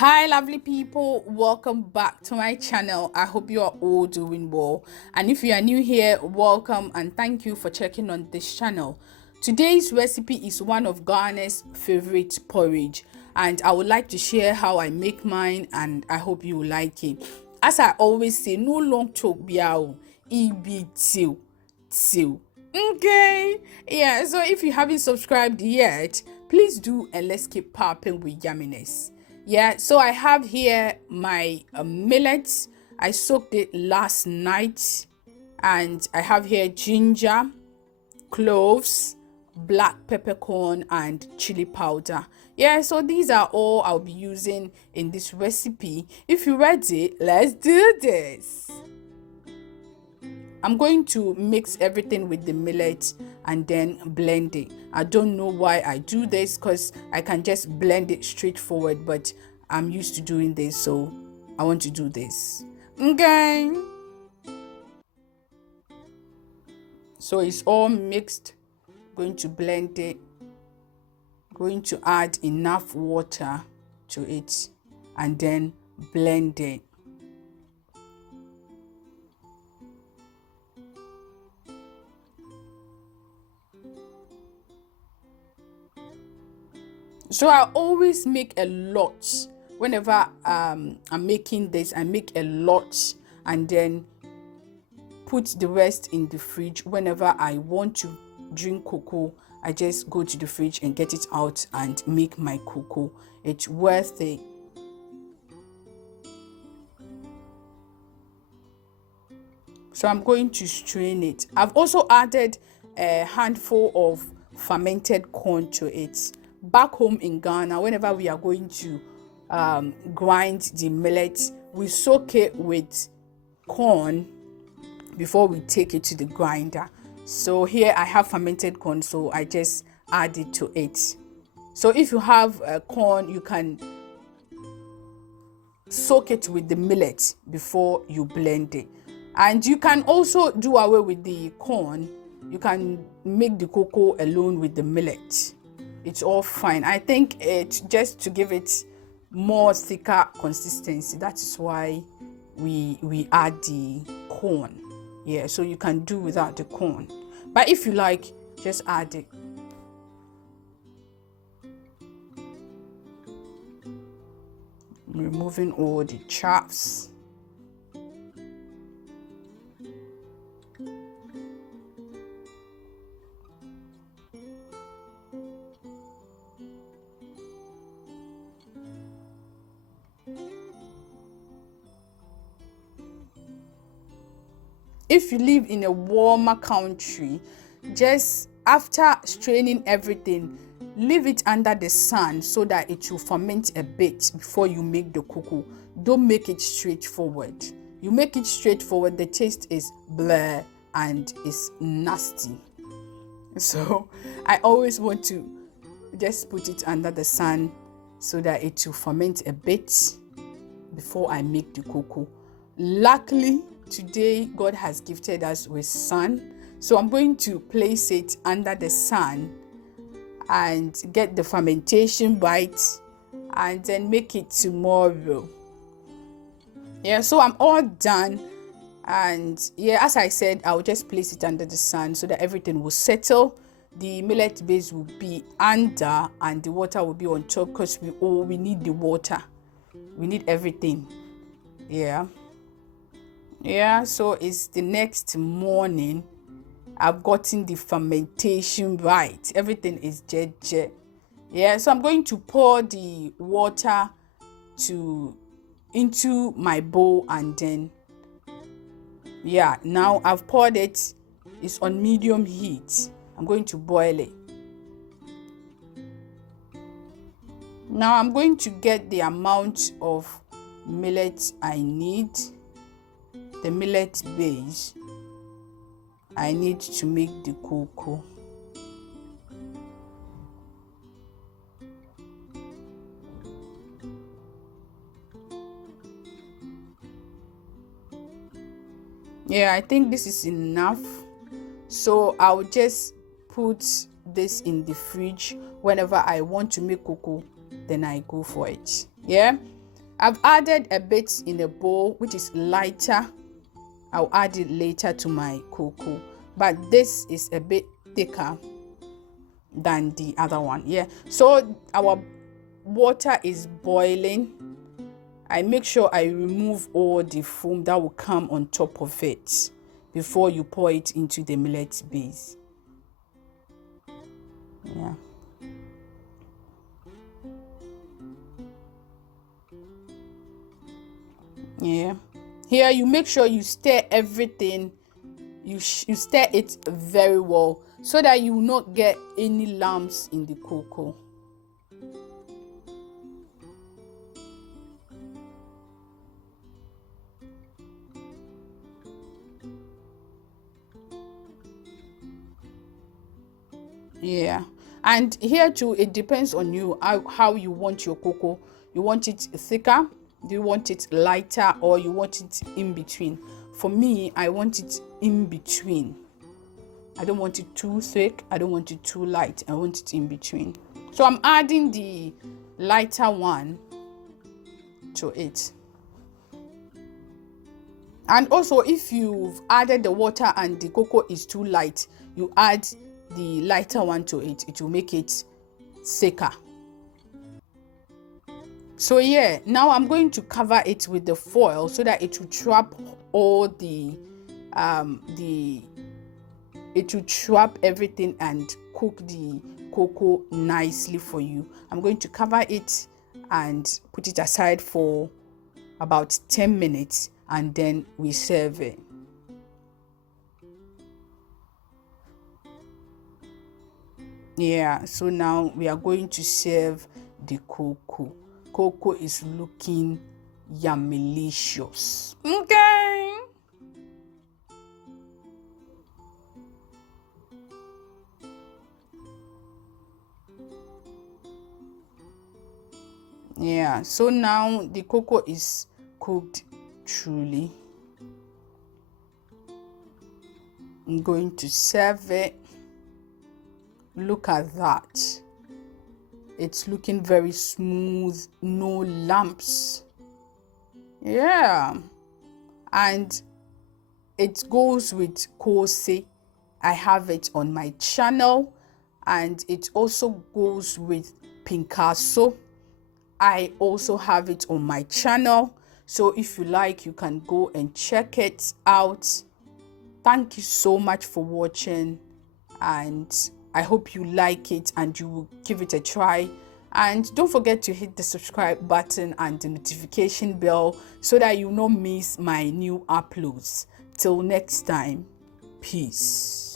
Hi lovely people, welcome back to my channel. I hope you are all doing well, and if you are new here, welcome and thank you for checking on this channel. Today's recipe is one of Ghana's favorite porridge, and I would like to share how I make mine, and I hope you will like it. As I always say, no long talk biao, ibi till. Okay, yeah, so if you haven't subscribed yet, please do, and let's keep popping with yumminess. Yeah, so I have here my millet. I soaked it last night, and I have here ginger, cloves, black peppercorn, and chili powder. Yeah, so these are all I'll be using in this recipe. If you're ready, let's do this. I'm going to mix everything with the millet and then blend it. I don't know why I do this, because I can just blend it straightforward, but I'm used to doing this, so I want to do this. Okay. So it's all mixed. Going to blend it. Going to add enough water to it and then blend it. So I always make a lot. Whenever I'm making this, I make a lot and then put the rest in the fridge. Whenever I want to drink cocoa, I just go to the fridge and get it out and make my cocoa. It's worth it. So I'm going to strain it. I've also added a handful of fermented corn to it. Back home in Ghana, whenever we are going to grind the millet, we soak it with corn before we take it to the grinder. So here I have fermented corn, so I just add it to it. So if you have corn, you can soak it with the millet before you blend it. And you can also do away with the corn. You can make the cocoa alone with the millet. It's all fine. I think it's just to give it more thicker consistency. That is why we add the corn. Yeah, so you can do without the corn, but if you like, just add it. Removing all the chaffs. If you live in a warmer country, just after straining everything, leave it under the sun so that it will ferment a bit before you make the cocoa. Don't make it straightforward. You make it straightforward, the taste is blah and it's nasty. So I always want to just put it under the sun so that it will ferment a bit before I make the cocoa. Luckily, today God has gifted us with sun, so I'm going to place it under the sun and get the fermentation right and then make it tomorrow. Yeah, so I'm all done, and yeah, as I said, I'll just place it under the sun so that everything will settle. The millet base will be under and the water will be on top, because we need the water, we need everything. Yeah, so it's the next morning. I've gotten the fermentation right. Everything is jet. Yeah, so I'm going to pour the water into my bowl, and then yeah, now I've poured it. It's on medium heat. I'm going to boil it. Now I'm going to get the amount of millet I need. The millet base I need to make the cocoa. Yeah, I think this is enough. So I'll just put this in the fridge. Whenever I want to make cocoa, then I go for it. Yeah. I've added a bit in a bowl which is lighter. I'll add it later to my cocoa, but this is a bit thicker than the other one. Yeah, so our water is boiling. I make sure I remove all the foam that will come on top of it before you pour it into the millet base. Yeah. Yeah. Here you make sure you stir everything. You stir it very well so that you will not get any lumps in the cocoa. Yeah, and here too, it depends on you how you want your cocoa. You want it thicker, do you want it lighter, or you want it in between? For me, I want it in between. I don't want it too thick, I don't want it too light, I want it in between. So I'm adding the lighter one to it. And also, if you've added the water and the cocoa is too light, you add the lighter one to it. It will make it thicker. So yeah, now I'm going to cover it with the foil so that it will trap all it will trap everything and cook the cocoa nicely for you. I'm going to cover it and put it aside for about 10 minutes and then we serve it. Yeah, so now we are going to serve the cocoa. Cocoa is looking yummy-licious. Okay. Yeah, so now the cocoa is cooked truly. I'm going to serve it. Look at that. It's looking very smooth, no lumps. Yeah, and it goes with kose. I have it on my channel, and it also goes with PINKASO. I also have it on my channel, so if you like, you can go and check it out. Thank you so much for watching, and I hope you like it and you will give it a try. And don't forget to hit the subscribe button and the notification bell so that you don't miss my new uploads. Till next time, peace.